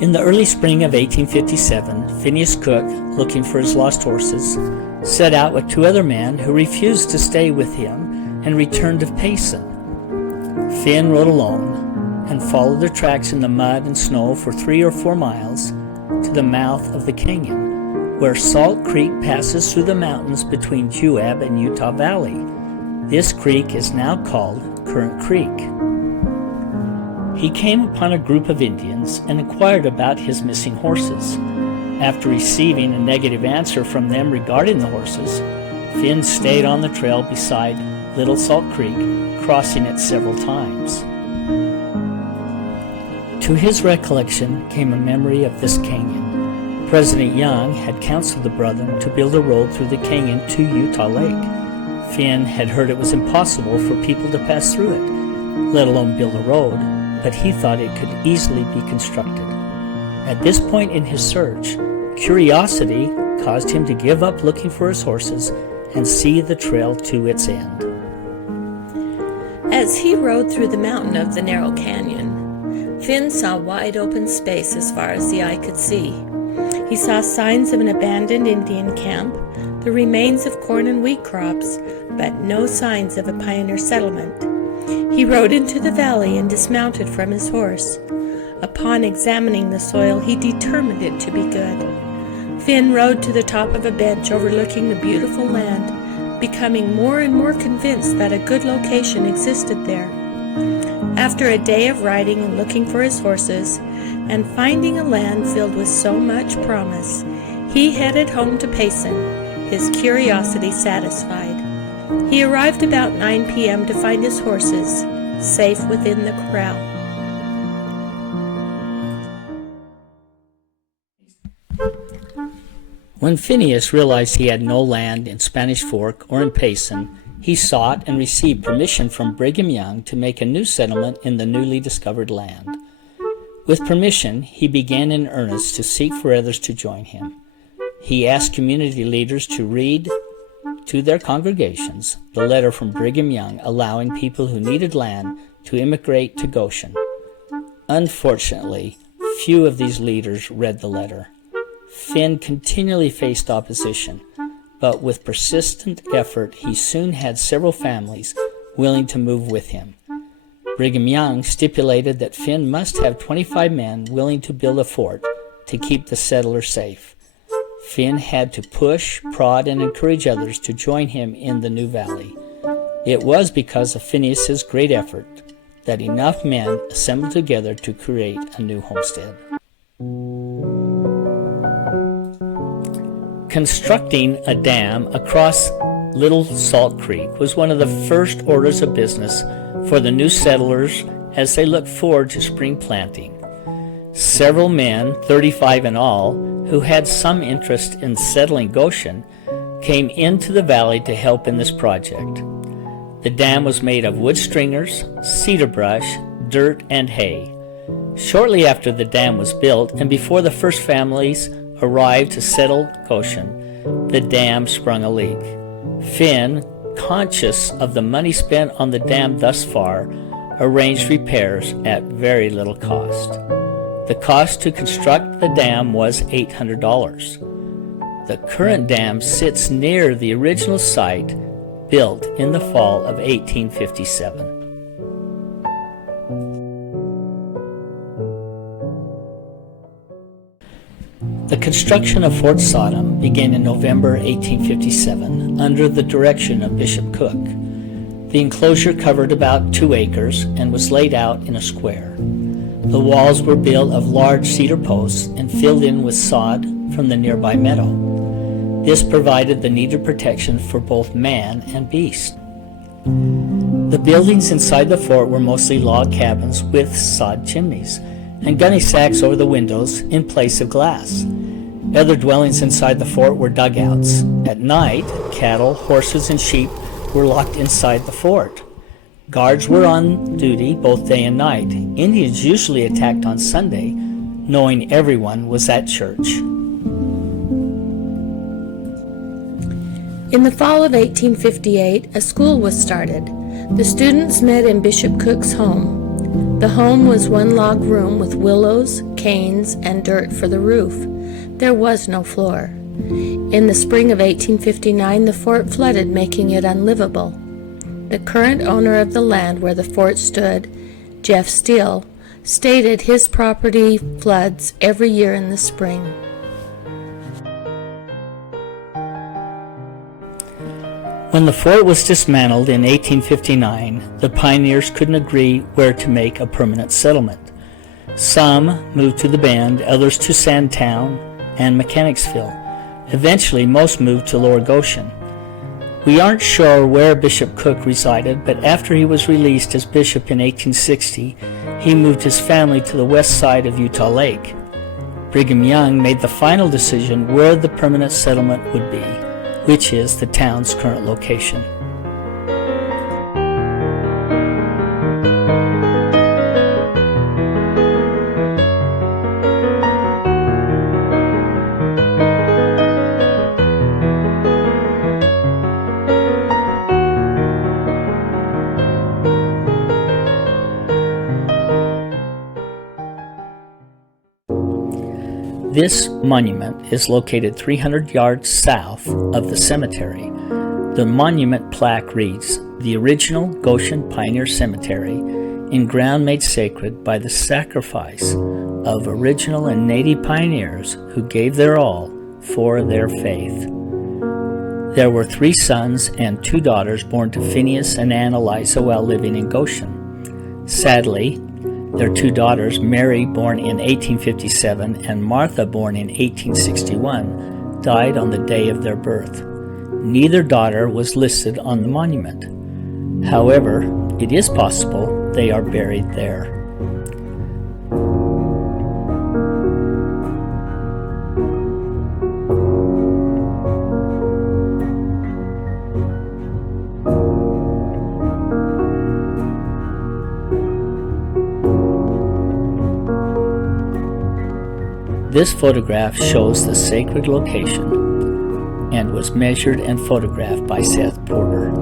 In the early spring of 1857, Phineas Cook, looking for his lost horses, set out with 2 other men who refused to stay with him and returned to Payson. Finn rode alone and followed their tracks in the mud and snow for 3 or 4 miles to the mouth of the canyon, where Salt Creek passes through the mountains between Juab and Utah Valley. This creek is now called Current Creek. He came upon a group of Indians and inquired about his missing horses. After receiving a negative answer from them regarding the horses, Finn stayed on the trail beside Little Salt Creek, crossing it several times. To his recollection came a memory of this canyon. President Young had counseled the brethren to build a road through the canyon to Utah Lake. Finn had heard it was impossible for people to pass through it, let alone build a road, but he thought it could easily be constructed. At this point in his search, curiosity caused him to give up looking for his horses and see the trail to its end. As he rode through the mountain of the narrow canyon, Finn saw wide open space as far as the eye could see. He saw signs of an abandoned Indian camp, the remains of corn and wheat crops, but no signs of a pioneer settlement. He rode into the valley and dismounted from his horse. Upon examining the soil, he determined it to be good. Finn rode to the top of a bench overlooking the beautiful land, becoming more and more convinced that a good location existed there. After a day of riding and looking for his horses, and finding a land filled with so much promise, he headed home to Payson, his curiosity satisfied. He arrived about 9 p.m. to find his horses safe within the corral. When Phineas realized he had no land in Spanish Fork or in Payson, he sought and received permission from Brigham Young to make a new settlement in the newly discovered land. With permission, he began in earnest to seek for others to join him. He asked community leaders to read to their congregations the letter from Brigham Young allowing people who needed land to immigrate to Goshen. Unfortunately, few of these leaders read the letter. Finn continually faced opposition, but with persistent effort he soon had several families willing to move with him. Brigham Young stipulated that Finn must have 25 men willing to build a fort to keep the settlers safe. Finn had to push, prod, and encourage others to join him in the new valley. It was because of Phineas's great effort that enough men assembled together to create a new homestead. Constructing a dam across Little Salt Creek was one of the first orders of business for the new settlers as they looked forward to spring planting. Several men, 35 in all, who had some interest in settling Goshen, came into the valley to help in this project. The dam was made of wood stringers, cedar brush, dirt, and hay. Shortly after the dam was built, and before the first families arrived to settle Goshen, the dam sprung a leak. Finn, conscious of the money spent on the dam thus far, arranged repairs at very little cost. The cost to construct the dam was $800. The current dam sits near the original site built in the fall of 1857. The construction of Fort Sodom began in November 1857 under the direction of Bishop Cook. The enclosure covered about 2 acres and was laid out in a square. The walls were built of large cedar posts and filled in with sod from the nearby meadow. This provided the needed protection for both man and beast. The buildings inside the fort were mostly log cabins with sod chimneys and gunny sacks over the windows in place of glass. Other dwellings inside the fort were dugouts. At night, cattle, horses, and sheep were locked inside the fort. Guards were on duty both day and night. Indians usually attacked on Sunday, knowing everyone was at church. In the fall of 1858, a school was started. The students met in Bishop Cook's home. The home was one log room with willows, canes, and dirt for the roof. There was no floor. In the spring of 1859, the fort flooded, making it unlivable. The current owner of the land where the fort stood, Jeff Steele, stated his property floods every year in the spring. When the fort was dismantled in 1859, the pioneers couldn't agree where to make a permanent settlement. Some moved to the Bend, others to Sandtown and Mechanicsville. Eventually, most moved to Lower Goshen. We aren't sure where Bishop Cook resided, but after he was released as bishop in 1860, he moved his family to the west side of Utah Lake. Brigham Young made the final decision where the permanent settlement would be, which is the town's current location. This monument is located 300 yards south of the cemetery. The monument plaque reads, "The original Goshen Pioneer Cemetery, in ground made sacred by the sacrifice of original and native pioneers who gave their all for their faith." There were 3 sons and 2 daughters born to Phineas and Ann Eliza while living in Goshen. Sadly, their 2 daughters, Mary, born in 1857, and Martha, born in 1861, died on the day of their birth. Neither daughter was listed on the monument. However, it is possible they are buried there. This photograph shows the sacred location and was measured and photographed by Seth Porter.